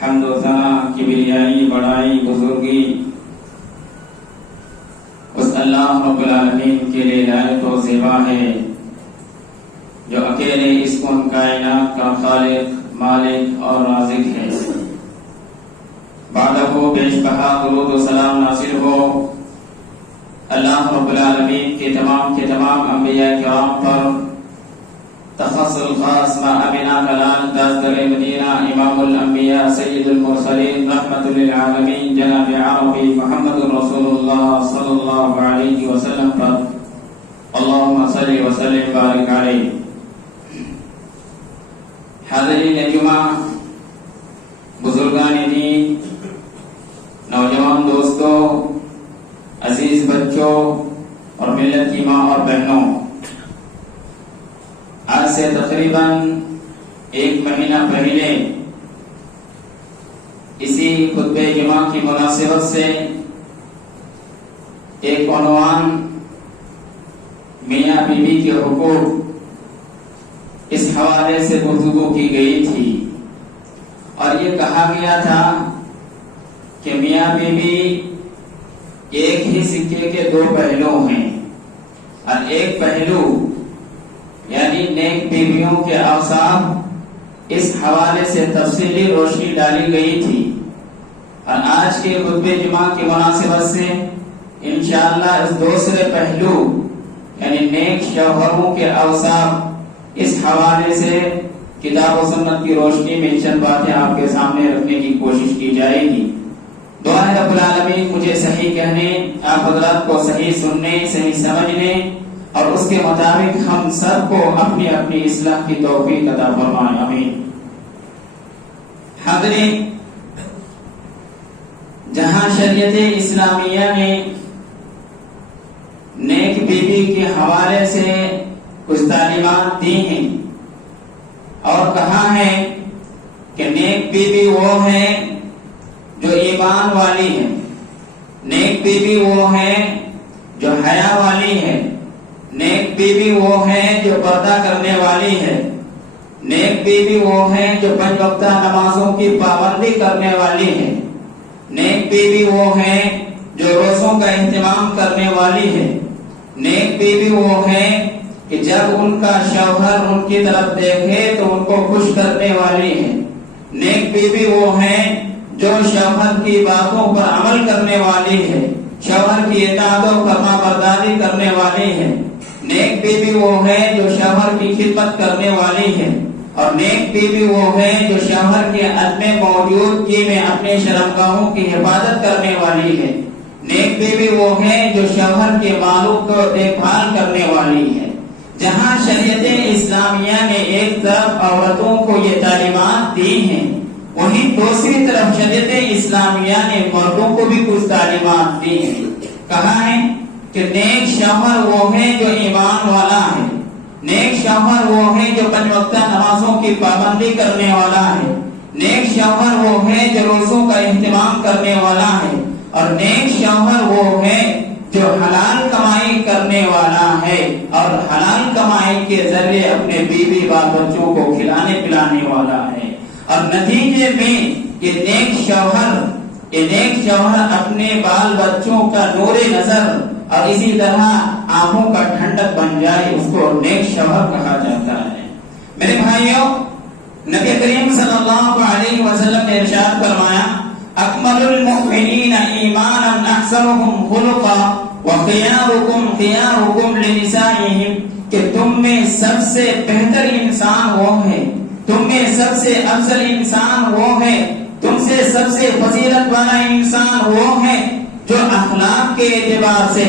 حمد و ثنا کبریائی بڑائی بزرگی اس اللہ رب العالمین کے لیے لائق و زیبا ہے جو اکیلے اس کون کائنات کا خالق مالک اور رازق ہے۔ بعدہ پیش بہا درود و سلام نازل ہو اللہ رب العالمین کے تمام انبیاء کرام پر، تخص الخاص ما امنا کلال دازدر مدینہ امام الانبیاء سید المرسلین رحمت للعالمین جناب عربی محمد رسول اللہ صلی اللہ علیہ وسلم پر اللہم صلی وسلم بارک علیہ۔ حاضرین جمعہ، بزرگان دین، نوجوان دوستوں، عزیز بچوں اور ملت کی ماں اور بہنوں، آج سے تقریباً 1 مہینہ پہلے اسی خطبہ جمعہ کی مناسبت سے ایک عنوان میاں بیوی کے حقوق اس حوالے سے گفتگو کی گئی تھی، اور یہ کہا گیا تھا کہ میاں بیوی ایک ہی سکے کے 2 پہلو ہیں، اور ایک پہلو یعنی نیک بیویوں کے اوصاف اس حوالے سے تفصیلی روشنی ڈالی گئی تھی، اور آج کے خطبہ جمعہ کی مناسبت سے انشاءاللہ اس دوسرے پہلو یعنی نیک شوہروں کے اوصاف اس حوالے سے کتاب و سنت کی روشنی میں چند باتیں آپ کے سامنے رکھنے کی کوشش کی جائے گی۔ دعا ہے رب العالمین مجھے صحیح کہنے، آپ حضرات کو صحیح سننے، صحیح سمجھنے اور اس کے مطابق ہم سب کو اپنی اپنی اصلاح کی توفیق عطا فرمائے، آمین۔ حاضرین، جہاں شریعت اسلامیہ نے نیک بیوی کے حوالے سے کچھ تعلیمات دی ہیں اور کہا ہے کہ نیک بیوی وہ ہے جو ایمان والی ہے، نیک بیوی وہ ہے جو حیا والی ہے، نیک بیوی وہ ہے جو پردہ کرنے والی ہے، نیک بیوی وہ ہے جو 5 وقتہ نمازوں کی پابندی کرنے والی ہے، نیک بیوی وہ ہے جو روزوں کا اہتمام کرنے والی ہے، نیک بیوی وہ ہے کہ جب ان کا شوہر ان کی طرف دیکھے تو ان کو خوش کرنے والی ہے، نیک بیوی وہ ہے جو شوہر کی باتوں پر عمل کرنے والی ہے، شوہر کی اطاعت و فرما برداری کرنے والی ہے، نیک بیوی وہ ہے جو شوہر کی خدمت کرنے والی ہے، اور نیک بیوی وہ ہے جو شوہر کے عدم موجودگی میں اپنے شرمگاہوں کی حفاظت کرنے والی ہے، نیک بیوی وہ ہے جو شوہر کے مالوں کو دیکھ بھال کرنے والی ہے۔ جہاں شریعت اسلامیہ نے ایک طرف عورتوں کو یہ تعلیمات دی ہیں، وہیں دوسری طرف شریعت اسلامیہ نے مردوں کو بھی کچھ تعلیمات دی ہیں۔ کہا ہے کہ نیک شوہر وہ ہے جو ایمان والا ہے، نیک شوہر وہ ہے جو 5 وقتہ نمازوں کی پابندی کرنے والا ہے، نیک شوہر وہ ہے جو روزوں کا اہتمام کرنے والا ہے، اور نیک شوہر وہ ہے جو حلال کمائی کرنے والا ہے اور حلال کمائی کے ذریعے اپنے بیوی بال بچوں کو کھلانے پلانے والا ہے، اور نتیجے میں یہ نیک شوہر اپنے بال بچوں کا نور نظر اور اسی طرح آنکھوں کا ٹھنڈک بن جائے، اس کو نیک شوہر کہا جاتا ہے۔ میرے بھائیوں، نبی کریم صلی اللہ علیہ وسلم نے ارشاد فرمایا، اکمل المؤمنین ایمانا احسنهم خلقا وخیارکم خیارکم لنسائهم، کہ تم میں سب سے بہتر انسان وہ ہے، تم میں سب سے افضل انسان وہ ہے، تم سے سب سے فضیلت والا انسان وہ ہے جو اخلاق کے اعتبار سے،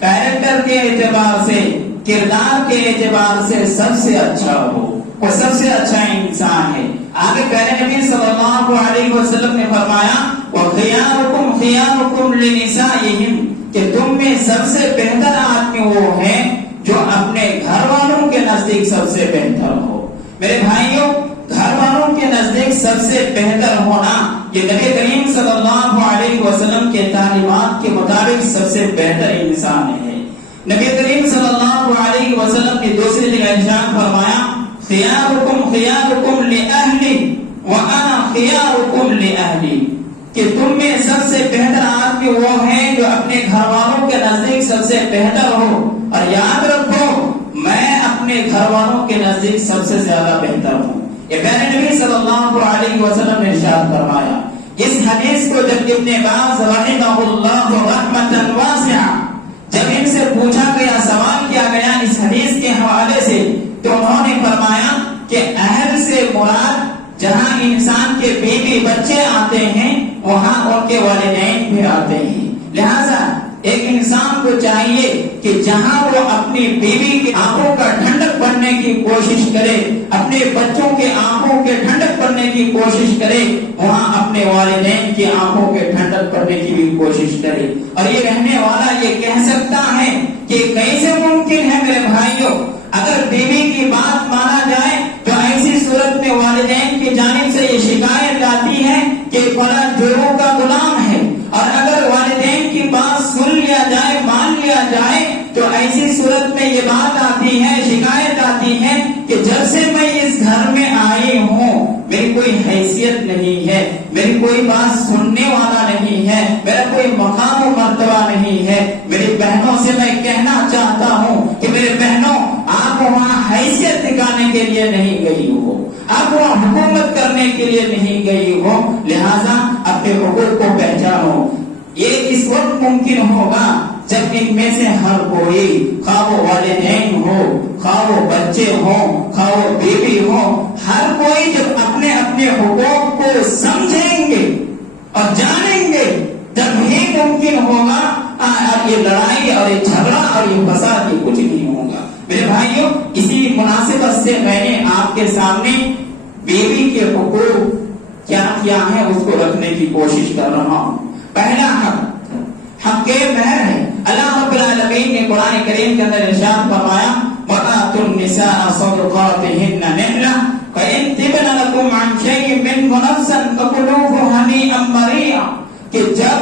کیریکٹر کے اعتبار سے، کردار کے اعتبار سے سب سے اچھا ہو، وہ سب سے اچھا انسان ہے۔ آگے پیارے نبی صلی اللہ علیہ وسلم نے فرمایا، وَخِيَارُكُمْ خِيَارُكُمْ لِنِسَائِهِمْ، کہ تم میں سب سے بہتر آدمی وہ ہے جو اپنے گھر والوں کے نزدیک سب سے بہتر ہو۔ میرے بھائیوں، گھر والوں کے نزدیک سب سے بہتر ہونا یہ نبی کریم صلی اللہ علیہ وسلم کے تعلیمات کے مطابق سب سے بہتر انسان ہے۔ نبی کریم صلی اللہ علیہ وسلم کی دوسری جگہ ارشاد فرمایا، خیارکم خیارکم لأہلی وَأَنَا خِيَارُكُمْ لِأَهْلِي، کہ تم میں سب سے بہتر آدمی وہ ہے جو اپنے گھر والوں کے نزدیک سب سے بہتر ہو، اور یاد رکھو میں اپنے گھر والوں کے نزدیک سب سے زیادہ بہتر ہوں۔ یہ پیارے نبی صلی اللہ علیہ وسلم نے ارشاد فرمایا۔ اس حدیث کو جب ابن باز رحمہ اللہ رحمۃ واسعہ جب ان سے پوچھا گیا، سوال کیا گیا اس حدیث کے حوالے سے، تو انہوں نے فرمایا کہ اہل سے مراد جہاں انسان کے بیوی بچے آتے ہیں وہاں ان کے والدین بھی آتے ہیں۔ لہذا ایک انسان کو چاہیے کہ جہاں وہ اپنی بیوی کی آنکھوں کا ٹھنڈک بننے کی کوشش کرے، اپنے بچوں کے آنکھوں کے ٹھنڈک بننے کی کوشش کرے، وہاں اپنے والدین کی آنکھوں کے ٹھنڈک بننے کی بھی کوشش کرے۔ اور یہ رہنے والا یہ کہہ سکتا ہے کہ کیسے ممکن ہے میرے بھائیوں، اگر بیوی کی بات مانا جائے تو ایسی صورت میں والدین کی جانب سے یہ شکایت آتی ہے کہ فلاں جرموں کا غلام ہے، اور اگر والدین کی بات سن لیا جائے، مان لیا جائے، تو ایسی صورت میں یہ بات آتی ہے، شکایت آتی ہے کہ جب سے میں اس گھر میں آئی ہوں میری کوئی حیثیت نہیں ہے، میری کوئی بات سننے والا نہیں ہے، میرا کوئی مقام و مرتبہ نہیں ہے۔ میری بہنوں سے میں کہنا چاہتا ہوں کہ میرے بہنوں، آپ وہاں حیثیت دکھانے کے لیے نہیں گئی ہو، آپ وہاں حکومت کرنے کے لیے نہیں گئی ہو، لہذا اپنے حقوق کو پہچانو۔ یہ اس وقت ممکن ہوگا جب ان میں سے ہر کوئی، خواہ وہ والدین ہو، خواہ وہ بچے ہوں، خواہ وہ بیوی ہو، ہر کوئی جب اپنے اپنے حقوق کو سمجھیں گے اور جانیں گے تب ہی ممکن ہوگا اور یہ لڑائی اور یہ جھگڑا اور یہ فساد یہ کچھ نہیں ہوگا۔ میرے بھائیوں، اسی مناسبت سے میں نے آپ کے سامنے بیوی کے حقوق کیا کیا ہے اس کو رکھنے کی کوشش کر رہا ہوں۔ پہلا حق مہر ہے۔ اللہ رب العالمین نے قرآن کریم کے اندر ارشاد فرمایا، وَآتُوا النِّسَاءَ صَدُقَاتِهِنَّ نِحْلَةً فَإِن طِبْنَ لَكُمْ عَنْ شَيْءٍ مِّنْهُ نَفْسًا فَكُلُوهُ هَنِيئًا مَرِيئًا، کہ جب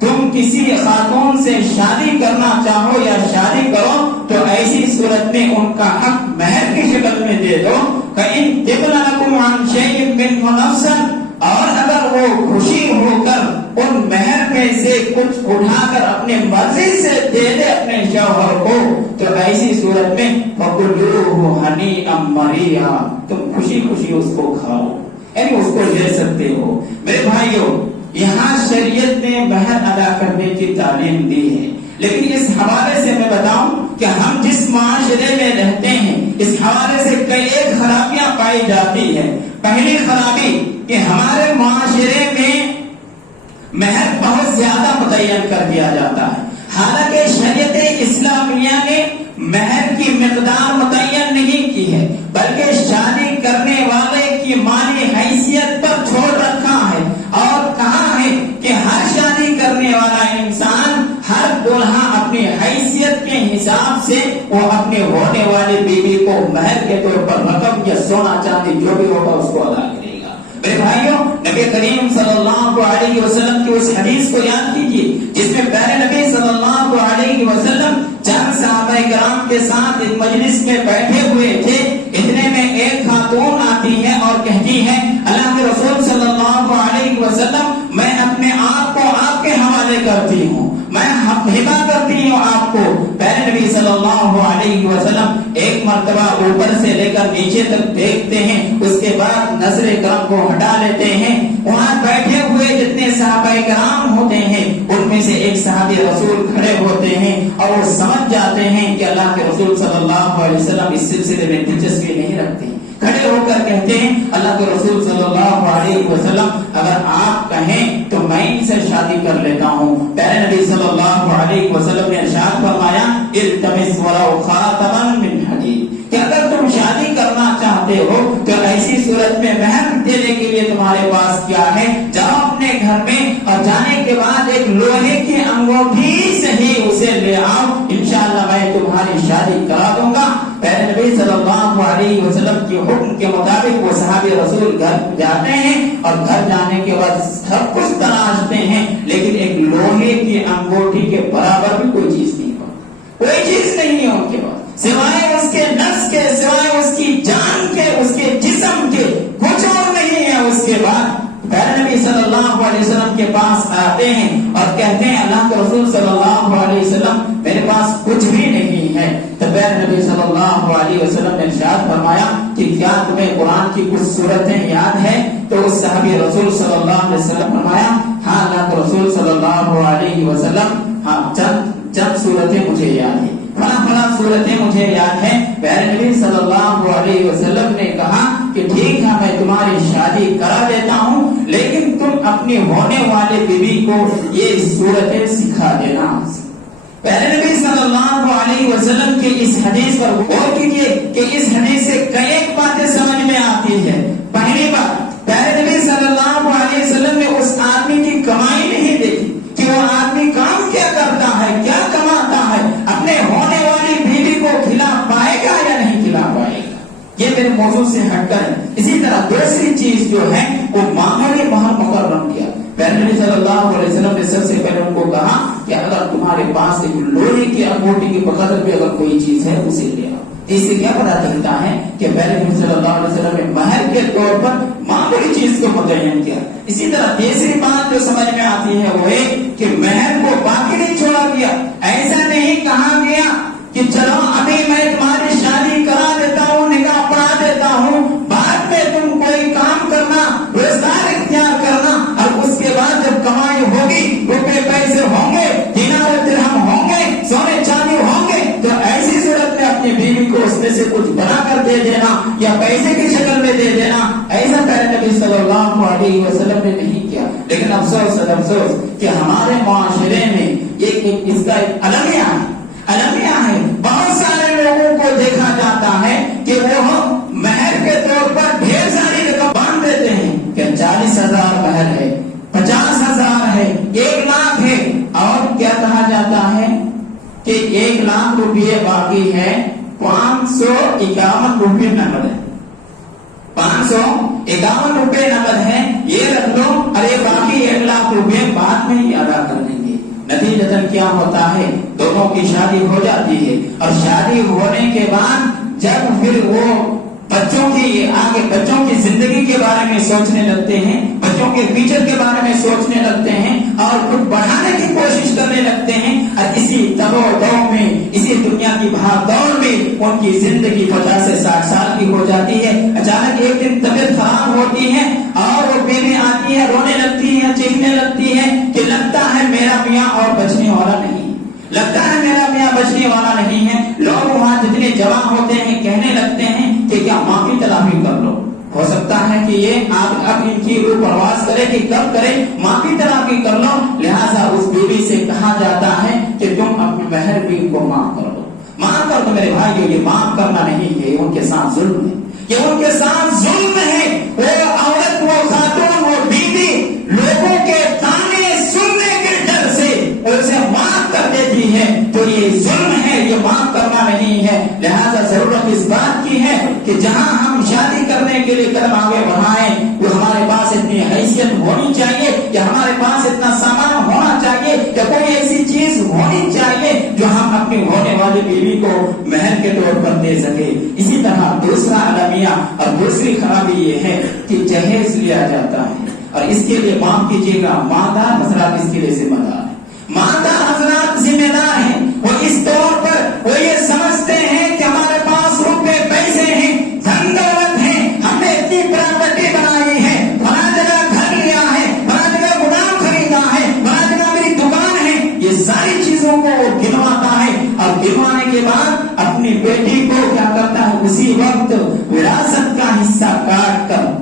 تم کسی خاتون سے شادی کرنا چاہو یا شادی کرو تو ایسی صورت میں ان کا حق مہر کی شکل میں دے دو۔ فَإِن طِبْنَ لَكُمْ عَنْ شَيْءٍ مِّنْهُ نَفْسًا، اور اگر وہ خوشی ہو کر ان مہر میں سے کچھ اٹھا کر اپنے مرضی سے دے دے اپنے شوہر کو تو ایسی صورت میں فَكُلُوهُ هَنِيئًا مَرِيئًا، تم خوشی خوشی اس کو کھاؤ، یعنی اس کو لے سکتے ہو۔ میرے بھائیوں، یہاں شریعت نے مہر ادا کرنے کی تعلیم دی ہے، لیکن اس حوالے سے میں بتاؤں کہ ہم جس معاشرے میں رہتے ہیں اس حوالے سے کئی ایک خرابیاں پائی جاتی ہے۔ پہلی خرابی کہ ہمارے معاشرے میں مہر بہت زیادہ متعین کر دیا جاتا ہے، حالانکہ شریعت اسلامیہ نے مہر کی مقدار متعین نہیں کی ہے، بلکہ شادی کرنے والے کی مالی حیثیت پر چھوڑ رکھا ہے، اور کہا ہے کہ ہر شادی کرنے والا انسان، ہر دلہا اپنی حیثیت کے حساب سے وہ اپنے ہونے والی بیوی کو مہر کے طور پر رقم یا سونا چاندی جو بھی ہوگا اس کو ادا کرے گا۔ میرے بھائیوں، نبی کریم صلی اللہ علیہ وسلم کی اس حدیث کو یاد کیجیے جس میں پیارے نبی صلی اللہ علیہ وسلم چند صحابہ کرام کے ساتھ ایک مجلس میں بیٹھے ہوئے تھے، اتنے میں ایک خاتون آتی ہے اور کہتی ہے، اللہ کے رسول صلی اللہ علیہ وسلم، میں اپنے آپ کو آپ کے حوالے کرتی ہوں، میں ہبہ کرتی ہوں آپ کو۔ پیارے نبی صلی اللہ علیہ وسلم ایک مرتبہ اوپر سے لے کر نیچے تک دیکھتے ہیں، اس کے بعد نظر کرم کو ہٹا لیتے ہیں۔ وہاں بیٹھے ہوئے جتنے صحابہ کرام ہوتے ہیں ان میں سے ایک صحابی رسول کھڑے ہوتے ہیں اور وہ سمجھ جاتے ہیں کہ اللہ کے رسول صلی اللہ علیہ وسلم اس سلسلے میں دلچسپی نہیں رکھتے، کھڑے ہو کر کہتے ہیں، اللہ کے رسول صلی اللہ علیہ وسلم اگر آپ کہیں تو میں ان سے شادی کر لیتا ہوں۔ پیارے نبی صلی اللہ علیہ وسلم نے ارشاد فرمایا، التمس ولو خاتما من حدید، کہ اگر تم شادی کرنا چاہتے ہو تو ایسی صورت میں مہر دینے کے لیے تمہارے پاس کیا ہے، جاؤ اپنے گھر میں اور جانے کے بعد ایک لوہے کی انگوٹھی سے ہی تمہاری شادی کرا دوں گا۔ پیارے نبی صلی اللہ علیہ وسلم کے حکم کے مطابق وہ صحابی رسول گھر جاتے ہیں اور گھر جانے کے بعد سب کچھ تلاشتے ہیں، لیکن ایک لوہے کی انگوٹھی کے برابر بھی کوئی چیز نہیں ہو، کوئی چیز نہیں ہے ان کے پاس، سوائے اس کے نفس کے، سوائے اس کی جان کے، اس کے جسم کے، کچھ اور نہیں ہے۔ اس کے بعد پیارے نبی صلی اللہ علیہ وسلم کے پاس آتے ہیں اور کہتے ہیں اللہ کے رسول صلی اللہ علیہ وسلم میرے پاس کچھ بھی نہیں ہے۔ تو پیارے نبی صلی اللہ علیہ وسلم نے ارشاد فرمایا کہ کیا تمہیں قرآن کی کچھ سورتیں یاد ہیں؟ تو اس صحابی رسول صلی اللہ علیہ وسلم فرمایا ہاں اللہ کے رسول صلی اللہ علیہ وسلم ہاں چند سورتیں مجھے یاد ہیں، فلاں سورتیں مجھے یاد ہیں۔ پیارے نبی صلی اللہ علیہ وسلم نے کہا کہ ٹھیک ہے میں تمہاری شادی کرا دیتا ہوں، لیکن تم اپنی ہونے والے بیوی کو یہ سورتیں سکھا دینا۔ پیارے نبی صلی اللہ علیہ وسلم کے اس حدیث پر غور کیجیے کہ اس حدیث سے کئی باتیں سمجھ میں آتی ہے۔ پہلی بات، پیارے نبی صلی اللہ علیہ وسلم نے اس آدمی کی کمائی نہیں دیکھی کہ وہ آدمی کام کیا کرتا ہے، کیا کماتا ہے، اپنے ہونے والی بیوی کو کھلا پائے گا یا نہیں کھلا پائے گا، یہ میرے موضوع سے ہٹ کر۔ اسی طرح دوسری چیز جو ہے وہ معاملے باہر مقرر کیا۔ پیارے نبی صلی اللہ علیہ وسلم نے سب سے پہلے ان کو کہا کہ اگر تمہارے پاس ایک لوہے کی انگوٹھی کی بقدر بھی اگر کوئی چیز ہے اسے لے آؤ۔ اس سے کیا پتہ چلتا ہے کہ پیارے نبی صلی اللہ علیہ وسلم نے مہر کے طور پر معمولی چیز کو متعین کیا۔ اسی طرح تیسری بات جو سمجھ میں آتی ہے وہ ہے کہ مہر کو باقی نہیں چھوڑا گیا، ایسا نہیں کہا گیا کہ چلو ابھی میں تمہاری شادی کرا دیتا ہوں، نکاح پڑھا دیتا ہوں، بعد میں تم کوئی کام کرنا، روزگار اختیار کرنا، اور اس کے بعد جب کمائی ہوگی، روپے پیسے ہوں گے، دینار درہم ہوں گے، سونے چاندی ہوں گے، تو ایسی صورت میں اپنی بیوی کو اس میں سے کچھ بنا کر دے دینا یا پیسے کی شکل میں دے دینا۔ ایسا پیارے نبی صلی اللہ علیہ وسلم نے نہیں کیا۔ لیکن افسوس کہ ہمارے معاشرے میں اس کا ایک المیہ ہے۔ بہت سارے لوگوں کو دیکھا جاتا ہے کہ وہ مہر کے طور پر ڈھیر ساری رقم باندھ دیتے ہیں کہ 40,000 مہر ہے، 50,000 ہے، 1,00,000 ہے، اور کیا کہا جاتا ہے کہ 1,00,000 روپئے باقی ہے، 551 روپئے نقد ہے، 551 روپئے نقد ہے، یہ رکھ لو، ارے باقی 1,00,000 روپئے بعد میں ہی ادا کر دیں گے۔ نتیجتاً کیا ہوتا ہے، دونوں کی شادی ہو جاتی ہے، اور شادی ہونے کے بعد جب پھر وہ بچوں کی زندگی کے بارے میں سوچنے لگتے ہیں، بچوں کے فیوچر کے بارے میں سوچنے لگتے ہیں، اور خود بڑھانے کی کوشش کرنے لگتے ہیں، اور اسی دوڑ میں، اسی دنیا کی بھاگ دوڑ میں ان کی زندگی 50 سے 60 سال کی ہو جاتی ہے۔ اچانک ایک دن طبیعت خراب ہوتی ہے اور وہ بیوی آتی ہے، رونے لگتی ہے، چیخنے لگتی ہے کہ لگتا ہے میرا میاں اور بچنے والا نہیں، لگتا ہے میرا میاں بچنے والا نہیں ہے۔ لوگ وہاں جتنے جوان ہوتے ہیں کہنے لگتے ہیں کہ کیا ماں کی تلافی کر لو۔ ہو سکتا ہے کہ یہ آپ اب ان کی روح پرواز کرے کہ کب کرے، ماں کی تلافی کر لو۔ لہٰذا اس بیوی سے کہا جاتا ہے کہ تم اپنی مہر بھی کو معاف کر دو، معاف کر دو۔ میرے بھائی یہ معاف کرنا نہیں ہے، ان کے ساتھ ظلم ہے، یہ ان کے ساتھ ظلم ہے۔ وہ عورت، وہ خاتون، وہ بیوی لوگوں کے تانے سننے کے ڈر سے اسے معاف کر دیتی ہے، تو یہ ظلم ہے، یہ معاف کرنا نہیں ہے۔ لہذا ضرورت اس بات کی ہے کہ جہاں ہم شادی کرنے کے لیے قدم آگے بڑھائیں، وہ ہمارے پاس اتنی حیثیت ہونی چاہیے کہ ہمارے پاس اتنا سامان ہونا چاہیے کہ کوئی ایسی چیز ہونی چاہیے جو ہم اپنی ہونے والی بیوی کو مہر کے طور پر دے سکے۔ اسی طرح دوسرا المیہ اور دوسری خرابی یہ ہے کہ جہیز لیا جاتا ہے، اور اس کے لیے معاف کیجیے گا مادہ حضرات اس کے لیے ذمہ دار ہے۔ مادہ حضرات ذمہ دار ہیں، وہ اس طور پر وہ یہ سمجھتے ہیں کہ ہمارے پاس روپے پیسے ہیں، دھن دولت ہے، ہم نے اتنی پراپرٹی بنائی ہے، فلاں جگہ گھر لیا ہے، فلاں جگہ گودام خریدا ہے، فلاں جگہ میری دکان ہے، یہ ساری چیزوں کو وہ گنواتا ہے، اور گنوانے کے بعد اپنی بیٹی کو کیا کرتا ہے، اسی وقت وراثت کا حصہ کاٹ کر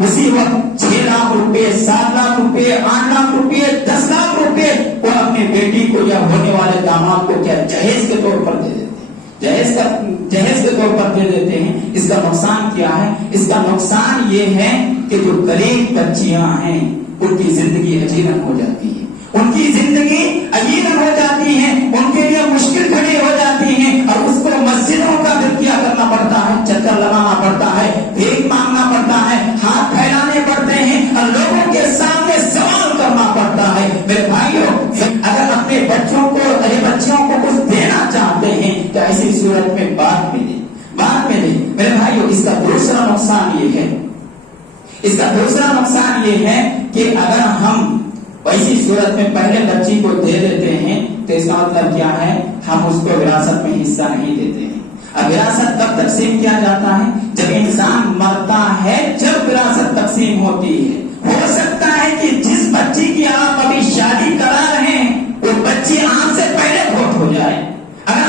اسی وقت 6 لاکھ روپے، 7 لاکھ روپے، 8 لاکھ روپے، 10 لاکھ روپے وہ اپنی بیٹی کو یا ہونے والے داماد کو کیا جہیز کے طور پر دے دیتے ہیں، جہیز کے طور پر دے دیتے ہیں۔ اس کا نقصان کیا ہے؟ اس کا نقصان یہ ہے کہ جو غریب بچیاں ہیں ان کی زندگی اجیرن ہو جاتی ہے، ان کی زندگی اجیرن ہو جاتی ہے، ان کے لیے میرے بھائیوں اگر اپنے بچوں کو کچھ دینا چاہتے ہیں تو ایسی صورت میں بعد میں دیں میرے بھائیوں. اس کا دوسرا نقصان یہ ہے کہ اگر ہم ایسی صورت میں پہلے بچی کو دے دیتے ہیں تو اس کا مطلب کیا ہے؟ ہم اس کو وراثت میں حصہ نہیں دیتے ہیں. اب وراثت کب تقسیم کیا جاتا ہے؟ جب انسان مرتا ہے, جب وراثت تقسیم ہوتی ہے. ہو سکتا ہے کہ جس بچی کی آپ ابھی شادی کرا رہے ہیں وہ بچی آپ سے پہلے فوت ہو جائے. اگر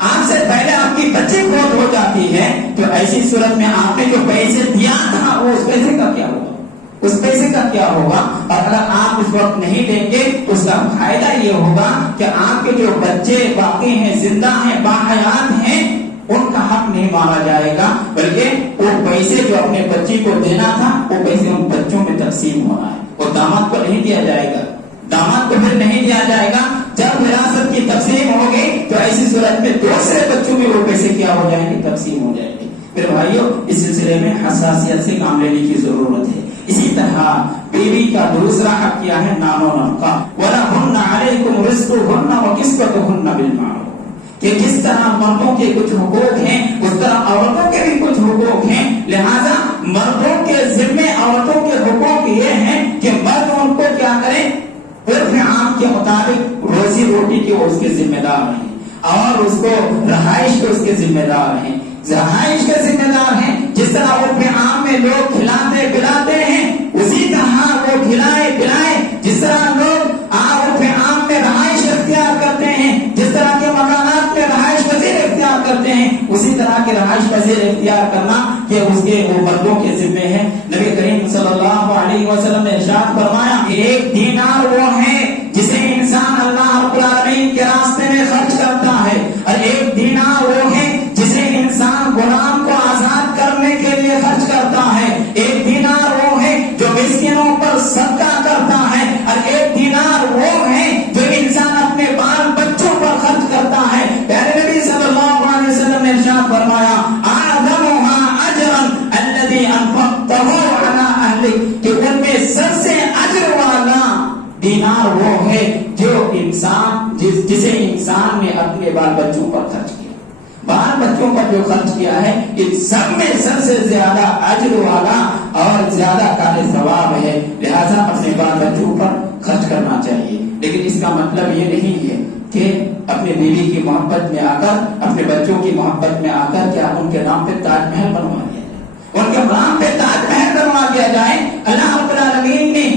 آپ سے پہلے آپ کی بچی فوت ہو جاتی ہے تو ایسی صورت میں آپ نے جو پیسے دیا تھا وہ اس پیسے کا کیا ہوگا؟ اور اگر آپ اس وقت نہیں دیں گے تو اس کا فائدہ یہ ہوگا کہ آپ کے جو بچے باقی ہیں, زندہ ہیں, باحیات ہیں, ان کا حق نہیں مانا جائے گا, بلکہ وہ پیسے جو اپنے بچی کو دینا تھا وہ پیسے ان بچوں میں تقسیم ہونا ہے. وہ داماد کو نہیں دیا جائے گا. داماد کو پھر نہیں دیا جائے گا. جب وراثت کی تقسیم ہوگی تو ایسی صورت میں دوسرے بچوں میں وہ پیسے کیا ہو جائیں گے؟ تقسیم ہو جائیں گے. میرے بھائیوں, اس سلسلے میں حساسیت سے کام لینے کی ضرورت ہے. اسی طرح بیوی کا دوسرا حق کیا ہے؟ نان و نفقہ. وَلَهُنَّ عَلَيْكُمْ رِزْقُهُنَّ وَكِسْوَتُهُنَّ بِالْمَعْرُوفِ. کہ جس طرح مردوں کے کچھ حقوق ہیں اس طرح عورتوں کے بھی کچھ حقوق ہیں. لہذا مردوں کے ذمے عورتوں کے حقوق یہ ہیں کہ مرد ان کو کیا کریں؟ عرف عام کے مطابق روزی روٹی کے اس کے ذمہ دار ہیں, اور اس کو رہائش کے اس کے ذمہ دار ہیں. رہائش کے ذمہ دار ہیں. جس طرح عرف عام میں لوگ کھلاتے پلاتے ہیں اسی طرح وہ کھلائے پلائے. جس طرح لوگ عرف عام میں رہائش اختیار کرتے ہیں, جس طرح کے مکانات میں رہائش پذیر اختیار کرتے ہیں, اسی طرح کے رہائش پذیر اختیار کرنا کہ اس کے وہ مردوں کے ذمے ہے. نبی کریم صلی اللہ علیہ وسلم نے ارشاد فرمایا کہ ایک دینار وہ ہے جسے انسان اللہ رب العالمین کے راستے میں خرچ کرتا ہے, اور ایک دینار وہ ہے جسے انسان غلام کو آزاد کرنے کے لیے خرچ کرتا ہے. ایک دینار وہ ہے جو مسکینوں پر صدقہ کرتا ہے, اور ایک دینار وہ ہے جو انسان اپنے بال بچوں پر خرچ کرتا ہے. پیارے نبی صلی اللہ علیہ وسلم نے ارشاد فرمایا اعظمها اجرا الذي انفقته على اهلك, کہ ان میں سب سے اجر والا دینار وہ ہے جو انسان جسے انسان نے اپنے بال بچوں پر خرچ کیا. بال بچوں پر جو خرچ کیا ہے ان سب میں سب سے زیادہ اجر والا اور زیادہ کار ثواب ہے. لہذا اپنے بال بچوں پر خرچ کرنا چاہیے. لیکن اس کا مطلب یہ نہیں ہے کہ اپنے بیوی کی محبت میں آ کر, اپنے بچوں کی محبت میں آ کر کیا ان کے نام پہ تاج محل بنوا دیا جائے, ان کے نام پہ تاج محل بنوا دیا جائے. اللہ رب العالمین نے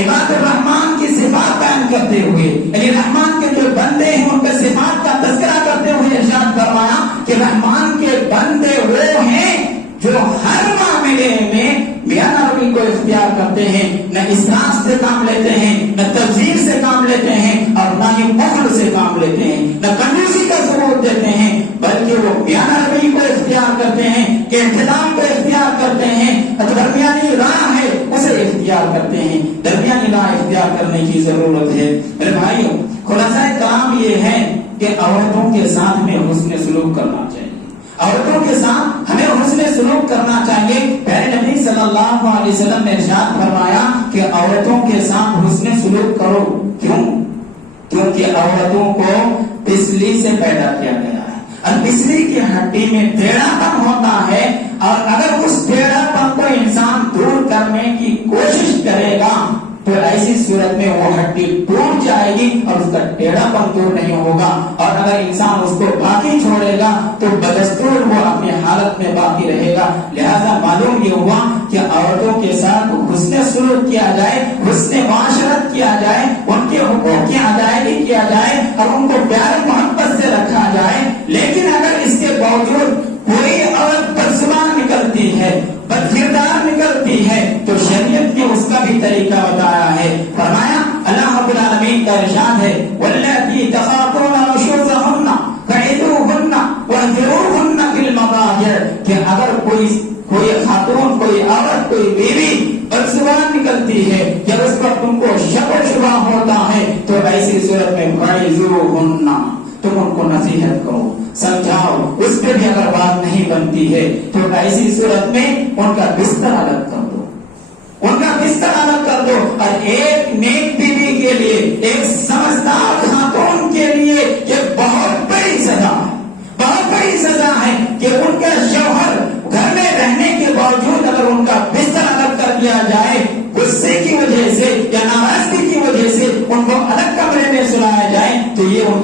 عباد الرحمان کی صفات بیان کرتے ہوئے, یعنی رحمان کے جو بندے ہیں ان کے صفات کا تذکرہ کرتے ہوئے ارشاد فرمایا کہ رحمان کے بندے وہ ہیں جو ہر معاملے میں بیان روی کو اختیار کرتے ہیں, نہ اسراف سے کام لیتے ہیں, نہ تبذیر سے کام لیتے ہیں, اور نہ ہی بخل سے کام لیتے ہیں, نہ کنجوسی کا ثبوت دیتے ہیں, بلکہ وہ بیان روی کو اختیار کرتے ہیں, کہ احترام کو اختیار کرتے ہیں, درمیانی راہ ہے اسے اختیار کرتے ہیں. درمیانی راہ اختیار کرنے کی ضرورت ہے. میرے بھائیوں, خلاصہ کلام یہ ہے کہ عورتوں کے ساتھ میں حسن سلوک کرنا چاہیے. عورتوں کے ساتھ ہمیں حسن سلوک کرنا چاہیے. پیارے نبی صلی اللہ علیہ وسلم نے ارشاد فرمایا کہ عورتوں کے ساتھ حسن سلوک کرو. کیوں؟ کیونکہ عورتوں کو پسلی سے پیدا کیا گیا ہے, اور پسلی کی ہڈی میں ٹیڑھا پن ہوتا ہے, اور اگر اس ٹیڑھا پن کو انسان دور کرنے کی کوشش کرے گا تو ایسی صورت میں وہ ہڈی ٹوٹ جائے گی اور اس کا ٹیڑھا پن دور نہیں ہوگا. اور اگر انسان اس کو باقی چھوڑے گا تو بدستور وہ اپنی حالت میں باقی رہے گا. لہذا معلوم یہ ہوا کہ عورتوں کے ساتھ حسن سلوک کیا جائے, حسن معاشرت کیا جائے, ان کے حقوق کی ادائیگی کیا جائے, اور ان کو پیار محبت سے رکھا جائے. لیکن اگر اس کے باوجود کوئی عورت بدزبان نکلتی ہے, بد کردار نکلتی ہے, تو شریعت نے اس کا بھی طریقہ بتایا ہے. فرمایا اللہ رب العالمین کا ارشاد ہے واللاتی تخافون نشوزهن فعظوهن واهجروهن فی المضاجع, کہ اگر کوئی خاتون, کوئی عورت, کوئی بیوی بدزبان نکلتی ہے, جب اس پر تم کو شک و شبہ ہوتا ہے تو ایسی صورت میں فعظوهن, تم ان کو نصیحت کرو, سمجھاؤ. اس پہ بھی اگر بات نہیں بنتی ہے تو ایسی صورت میں ان کا بستر الگ کر دو, ان کا بستر الگ کر دو, اور ایک نیک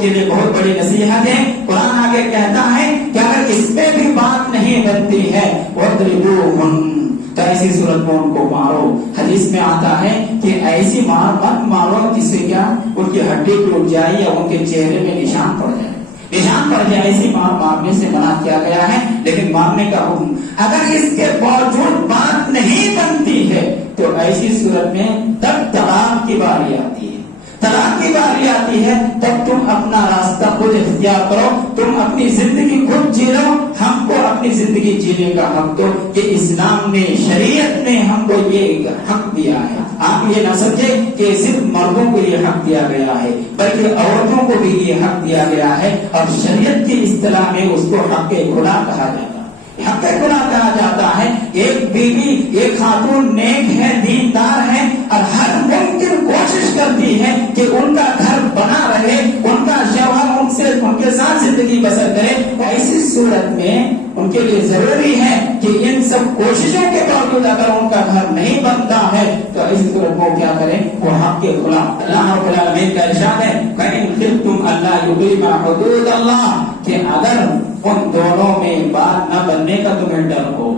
کے لیے بہت بڑی نصیحت ہے. قرآن آگے کہتا ہے کہ اگر اس میں بھی بات نہیں بنتی ہے وَاضْرِبُوهُنَّ تو ایسی صورت میں ان کو مارو. حدیث میں آتا ہے کہ ایسی مار مت مارو جس سے کیا ان کی ہڈی ٹوٹ جائے یا ان کے چہرے میں نشان پڑ جائے. نشان پڑ جائے ایسی مار مارنے سے منع کیا گیا ہے، لیکن مارنے کا حکم. اگر اس کے باوجود بات نہیں بنتی ہے تو ایسی صورت میں تب طلاق کی باری آتی ہے. طلاق کی باری آتی ہے تب تم اپنا راستہ خود اختیار کرو، تم اپنی زندگی خود جی لو. ہم کو اپنی زندگی جینے کا حق دو. یہ اسلام نے، شریعت نے ہم کو یہ حق دیا ہے. آپ یہ نہ سمجھے کہ صرف مردوں کو یہ حق دیا گیا ہے، بلکہ عورتوں کو بھی یہ حق دیا گیا ہے. اور شریعت کی اصطلاح میں اس کو حق خدا کہا جاتا ہے. حق خدا کہا جاتا ہے ایک بیوی، ایک خاتون نیک ہے، دیندار ہے اور ہر ممکن کوشش کرتی ہے کہ ان کا گھر بنا رہے، ان کا شوہر ان کے ساتھ زندگی بسر کرے. ایسی صورت میں ان کے لیے ضروری ہے کہ ان سب کوششوں کے باوجود اگر ان کا گھر نہیں بنتا ہے تو اسی صورت وہ کیا کریں، وہ حق کے خلاف. اللہ رب العالمین کا ارشاد ہے فَإِنْ خِفْتُمْ أَلَّا يُقِيمَا حُدُودَ اللَّهِ کہ اگر ان دونوں میں بات نہ بننے کا تمہیں ڈر ہو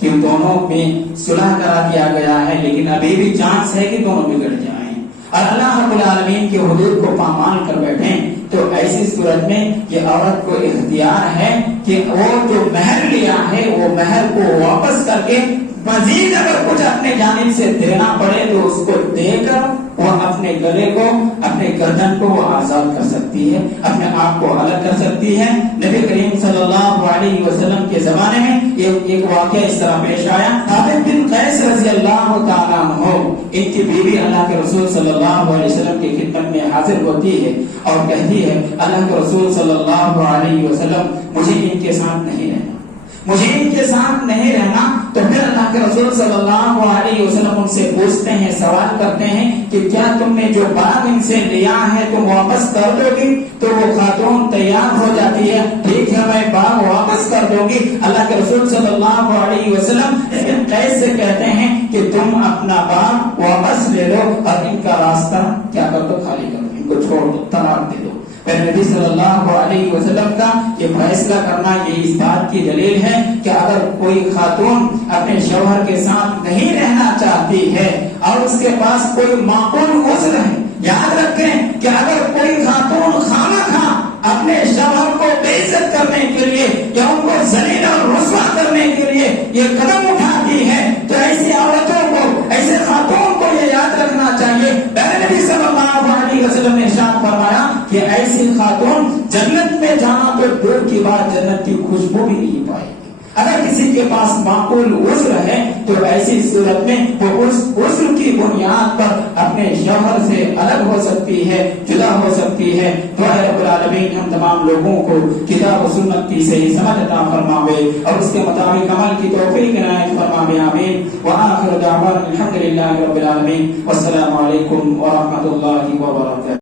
کہ دونوں میں صلح کرا دیا گیا ہے لیکن ابھی بھی چانس ہے کہ دونوں بگڑ جائیں اور اللہ رب العالمین کے حدود کو پامال کر بیٹھیں، تو ایسی صورت میں یہ عورت کو اختیار ہے کہ وہ جو مہر لیا ہے وہ مہر کو واپس کر کے مزید اگر کچھ اپنے جانب سے دینا پڑے تو اس کو دے کر وہ اپنے گلے کو، اپنے گردن کو وہ آزاد کر سکتی ہے، اپنے آپ کو الگ کر سکتی ہے. نبی کریم صلی اللہ علیہ وسلم کے زمانے میں ایک واقعہ اس طرح پیش آیا. ثابت بن قیس رضی اللہ تعالیٰ عنہ، ان کی بیوی اللہ کے رسول صلی اللہ علیہ وسلم کی خدمت میں حاضر ہوتی ہے اور کہتی ہے اللہ کے رسول صلی اللہ علیہ وسلم مجھے ان کے ساتھ نہیں رہنا، مجھے ان کے ساتھ نہیں رہنا. تو پھر اللہ کے رسول صلی اللہ علیہ وسلم ان سے پوچھتے ہیں، سوال کرتے ہیں کہ کیا تم نے جو باغ ان سے لیا ہے تم واپس کر دو گی؟ تو وہ خاتون تیار ہو جاتی ہے، ٹھیک ہے میں باغ واپس کر دوں گی. اللہ کے رسول صلی اللہ علیہ وسلم قیس سے کہتے ہیں کہ تم اپنا باغ واپس لے لو اور ان کا راستہ کیا کر دو، خالی کر دو، ان کو چھوڑ دو، طلاق دے دو. پھر نبی صلی اللہ علیہ وسلم کا یہ فیصلہ کرنا یہ اس بات کی دلیل ہے کہ اگر کوئی خاتون اپنے شوہر کے ساتھ نہیں رہنا چاہتی ہے اور اس کے پاس کوئی معقول عذر ہے، یاد رکھیں کہ اگر کوئی خاتون خامخواہ اپنے شوہر کو بے عزت کرنے کے لیے یا ان کو ذلیل اور رسوا کرنے کے لیے یہ قدم اٹھاتی ہے تو ایسی عورتوں کو، ایسے خاتون کو یہ یاد رکھنا چاہیے. نبی صلی اللہ علیہ وسلم نے ارشاد فرمایا کہ ایسی خاتون جنت میں جانا تو دور کی بات جنت کی خوشبو بھی نہیں پائے گی. اگر کسی کے پاس معقول عذر ہے تو ایسی صورت میں وہ اس عذر کی بنیاد پر اپنے شوہر سے الگ ہو سکتی ہے، جدا ہو سکتی ہے. تو اے رب العالمین ہم تمام لوگوں کو کتاب و سنت کی صحیح سمجھ عطا فرماوے اور اس کے مطابق عمل کی توفیق عنایت فرماوے. آمین. وآخر دعوانا الحمد للہ رب العالمین. والسلام علیکم ورحمۃ اللہ وبرکاتہ.